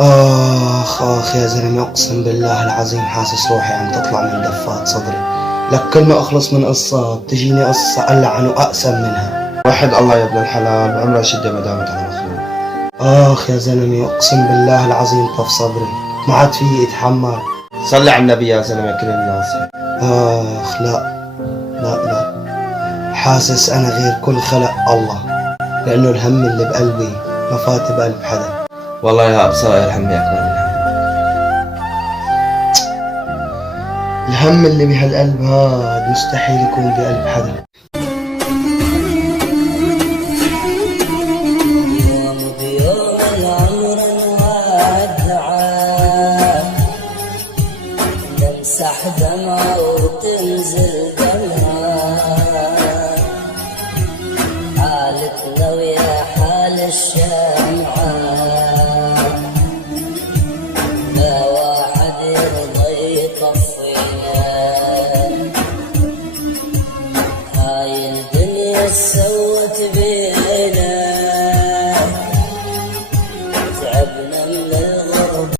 آخ يا زلمة، أقسم بالله العظيم حاسس روحي عم تطلع من دفات صدري. لك كل ما أخلص من قصة بتجيني قصة ألعن وأقسم منها. وحد الله يا ابن الحلال، بعمرها شدة ما دامت على مخلوق. آخ يا زلمة، أقسم بالله العظيم طف صدري، ما عاد فيي أتحمل. صلي على النبي يا زلمة كل الناس. آخ لا لا لا، حاسس أنا غير كل خلق الله، لأنه الهم اللي بقلبي ما فات بقلب حدا. والله يا أبصائر همي أكبر من همك. الهم اللي بهالقلب هاد مستحيل يكون بقلب حدا. يوم بيوم العمر نودعه، نمسح دمعة وتنزل دمعة، حالتنا ويا حال الشمعة، ما واحد يرضى يطفيها، هاي الدنيا السوداء